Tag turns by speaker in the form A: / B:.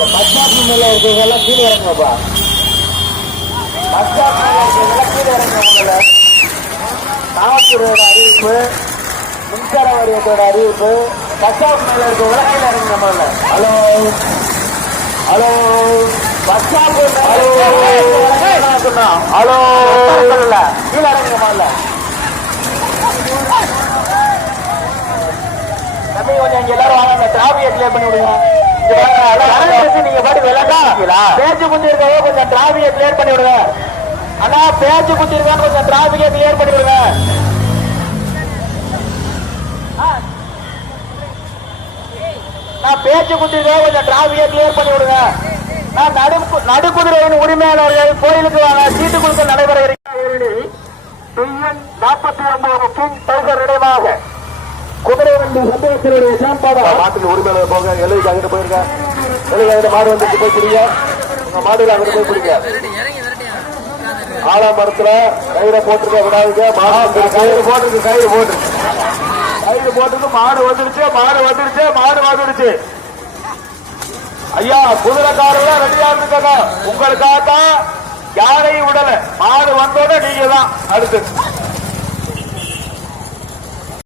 A: இந்த bus stop மேல இருக்கிறதெல்லாம் கீழே இறங்குங்கப்பா பஸ் ஸ்டாப் மேல இருக்கிறதெல்லாம் கீழே இறங்குங்க முதல்ல காவல்துறையோட அறிவிப்பு மின்சார வாரியத்தோட அறிவிப்பு பஸ் ஸ்டாப் மேல இருக்கிறதெல்லாம் கீழே இறங்குங்க முதல்ல
B: hello hello bus stop hello சொல்லல
A: கீழே இறங்குங்க முதல்ல தம்பி கொஞ்சம் இங்க எல்லாரும் வாங்க டிராபியை கிளியர் பண்ணி விடுங்க. அரசு நீங்க பாட்டு விளக்கா பேச்சு குத்தி இருக்கவங்க கொஞ்சம் டிராபியை கிளியர் பண்ணி விடுங்க. அண்ணா பேச்சு குத்திருக்கான்னு கொஞ்சம் டிராபியை கிளியர் பண்ணி விடுங்க. நான் பேச்சு குத்தி கொஞ்சம் டிராபியை கிளியர் பண்ணி விடுங்க. நான் நடு நடுக்குதிரையின் உரிமையாளர்கள் கோயிலுக்கு வாங்க சீட்டு கொடுக்க நடைபெற இருக்கிறது நாற்பத்தி ஒன்பது கிங் டவுசர் நினைவாக குதிரை வண்டி சந்தேகத்தினுடைய சாம்பாடு
B: மாட்டுக்கு உரிமையாளர் போங்க. எல்லைக்கு அங்கிட்டு போயிருங்க. எல்லைக்கு மாடு வந்துட்டு போய் பிடிங்க. உங்க மாடுல அங்கிட்டு போய் பிடிங்க. ஆலாமரத்துல கயிறை போட்டுருக்க விடாதுங்க. கயிறு போட்டுருக்கு கயிறு போட்டுருக்கு. கயிறு போட்டுருக்கு. மாடு வந்துருச்சு மாடு வந்துருச்சு மாடு வந்துருச்சு. ஐயா குதிரைக்காரங்க ரெடியா இருந்துக்கங்க. உங்களுக்காக யாரையும் விடல. மாடு வந்தோட நீங்க தான் அடுத்து.